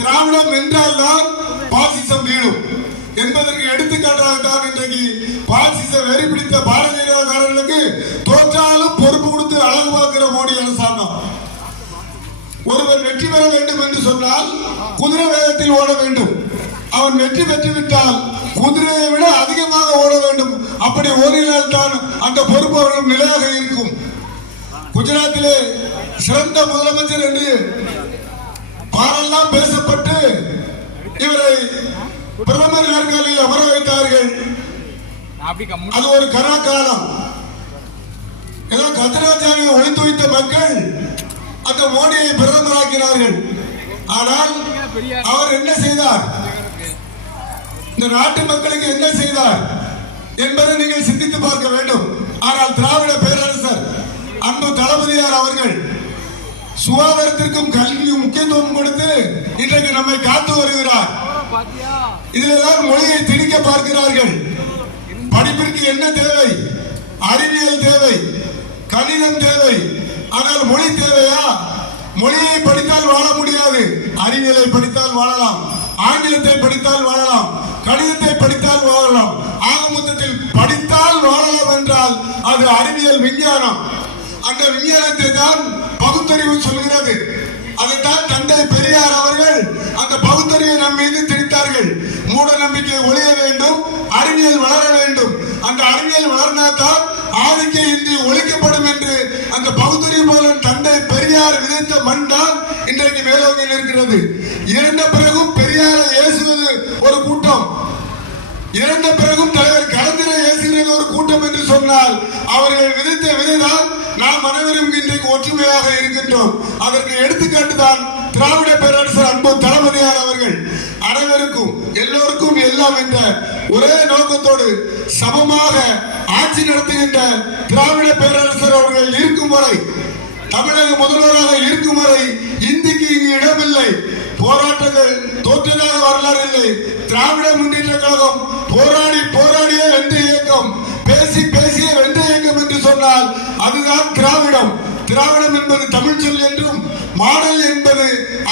திராவிடம் என்றால்தான் பாசிசம் வீழும் என்பதற்கு எடுத்துக்காட்டாகத்தான் இன்றைக்கு பாசிச வெறி பிடித்த பாரதிய ஜனதாக்காரர்களுக்கு தோற்றாலும் பொறுப்பு கொடுத்து அழகு பார்க்கிற மோடி அரசாங்கம். ஒருவர் வெற்றி பெற வேண்டும் என்று சொன்னால் குதிரை வேகத்தில் ஓட வேண்டும். அவன் வெற்றி பெற்றுவிட்டால் குதிரையை விட அதிகமாக ஓட வேண்டும். அப்படி ஓடினால் தான் அந்த பொறுப்பு அவர்களும் நிலையாக இருக்கும். குஜராத்திலே சிறந்த முதலமைச்சர் என்று பாரெல்லாம் பேசப்பட்டு இவரை பிரதமர் நாற்காலியில் அமர வைத்தார்கள். அது ஒரு கனாக்காலம். ஏதோ கதிராஜாவை ஒழித்து வைத்த மக்கள் அந்த மோடியை பிரதமராக்கினார்கள். ஆனால் அவர் என்ன செய்தார், இந்த நாட்டு மக்களுக்கு என்ன செய்தார் என்பதை நீங்கள் சிந்தித்து பார்க்க வேண்டும். ஆனால் திராவிட பேரரசர் அன்பு தளபதியார் அவர்கள் சுகாதாரத்திற்கும் கல்விக்கும் முக்கியத்துவம் கொடுத்து இன்றைக்கு நம்மை காத்து வருகிறார். இதில்தான் மொழியை திணிக்க பார்க்கிறார்கள். படிப்பிற்கு என்ன தேவை? அறிவியல் தேவை, கணிதம் தேவை. ஆனால் மொழி தேவையா? மொழியை படித்தால் வாழ முடியாது. அறிவியலை படித்தால் வாழலாம், ஆங்கிலத்தை படித்தால் வாழலாம், கணிதத்தை படித்தால் வாழலாம். ஆக மொத்தத்தில் படித்தால் வாழலாம் என்றால் அது அறிவியல் விஞ்ஞானம். அந்த விஞ்ஞானத்தை தான் பகுத்தறிவு சொல்கிறது. அதைத்தான் தந்தை பெரியார் அவர்கள் அந்த பகுத்தறிவை நம் மீது திணித்தார்கள். மூட நம்பிக்கை ஒழிய வேண்டும், அறிவியல் வளர வேண்டும். அந்த அறிவியல் வளர்ந்தால்தான் ஆதிக்க இந்தி ஒழிக்கப்படும் என்று அந்த பகுத்தறிவு போல தந்தை பெரியார் விதைத்த மண் தான் இன்றைக்கு மேலோங்கி இருக்கிறது. இறந்த பிறகும் பெரியாரை ஏசுவது ஒரு கூட்டம், இறந்த பிறகும் தலைவர் கலைஞரை ஏசுகிறது ஒரு கூட்டம் என்று சொன்னால் அவர்கள் விதைத்த விதைதான் நாம் அனைவரும் இன்றைக்கு ஒற்றுமையாக இருக்கின்றோம். அதற்கு எடுத்துக்காட்டுதான் திராவிட பேரரசர் அன்பு தளபதியார் அவர்கள். அனைவருக்கும் எல்லோருக்கும் எல்லாம் என்ற ஒரே நோக்கத்தோடு சமமாக ஆட்சி நடத்துகின்ற திராவிட பேரரசர் அவர்கள் இருக்கும் வரை, தமிழக முதல்வராக இருக்கும் வரை இந்திக்கு இங்கு இடமில்லை. போராட்டங்கள் தோற்றதாக வரலாறு இல்லை. திராவிட முன்னேற்ற கழகம் போராடி போராடிய வென்ற இயக்கம், பேசி பேசிய வென்ற இயக்கம் என்று சொன்னால் அதுதான் திராவிடம். திராவிடம் என்பது தமிழ் சொல் என்றும், மாடல் என்பது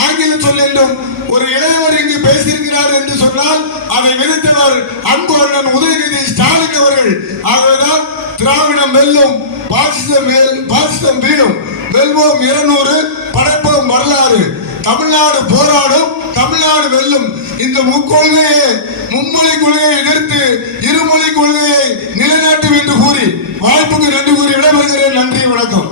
ஆங்கில சொல் என்றும் ஒரு இளையவர் இங்கு பேசியிருக்கிறார் என்று சொன்னால் அதை விதித்தவர் அன்பு அண்ணன் உதயநிதி ஸ்டாலின் அவர்கள். ஆகவேதான் திராவிடம் வெல்லும், பாசிசம் வீழும். வெல்வோம் 200, படைப்போம் வரலாறு. தமிழ்நாடு போராடும், தமிழ்நாடு வெல்லும். இந்த முக்கொள்கையை, மும்மொழி கொள்கையை எதிர்த்து இருமொழி கொள்கையை நிலைநாட்டும் என்று கூறி வாய்ப்புக்கு நன்றி கூறி விடைபெறுகிறேன். நன்றி, வணக்கம்.